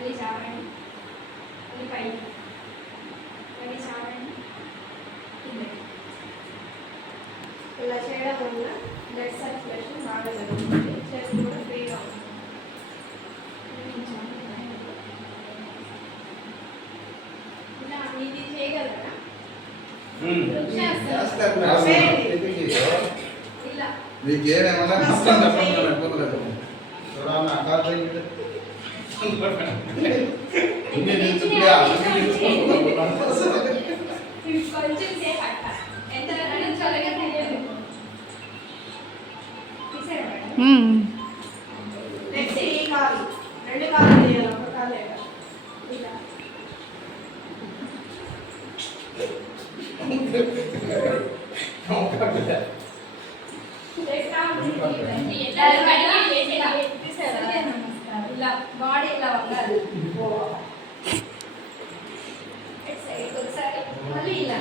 మళ్ళీ చావండి, మళ్ళీ పైకి, మళ్ళీ చావండి, కిందకి. ఇలా చేయడం వల్ల బ్లడ్ సర్క్యులేషన్ బాగా జరుగుతుంది, చెస్ట్ కూడా ఫ్రీగా ఉంటుంది. ఇలా ఇది చేయగలరా? ఇలా మీకేమేమన్నా కష్టం చెప్పలేదు కొంచెం సేపు అట్ట ఎంత త్వరగా తెలియదు. నెక్స్ట్ ఈ కాలు, రెండు కాలు చేయాలి, ఒక కాలు ఇలా ఇలా బాడీ ఇలా ఉండాలి. ఒకసారి మళ్ళీ ఇలా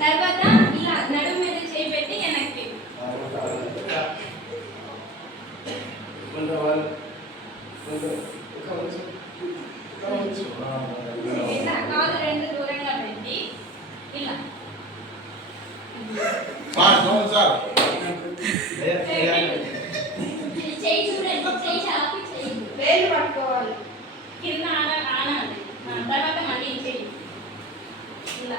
తర్వాత ఇలా నడుము మీద చేయి పెట్టి వెనక్కి ఇలా కాలు రెండు దూరంగా పెట్టి ఇలా చేయి చూడండి, చేయి చాపి చేయి వేలు పట్టుకోవాలి, కింద ఆనాలి, తర్వాత మళ్ళీ చేయి ఇలా.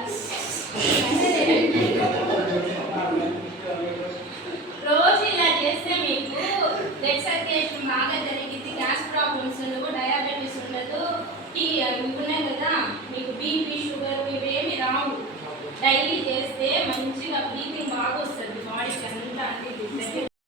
రోజు ఇలా చేస్తే మీకు బ్లడ్ సర్క్యులేషన్ బాగా జరిగింది, గ్యాస్ ప్రాబ్లమ్స్ ఉండవు, డయాబెటీస్ ఉండదు, ఉన్నాయి కదా మీకు బీపీ షుగర్ ఇవేమి రావు. డైలీ చేస్తే మంచిగా బ్రీతింగ్ బాగా వస్తుంది బాడీకి అంతా, అంటే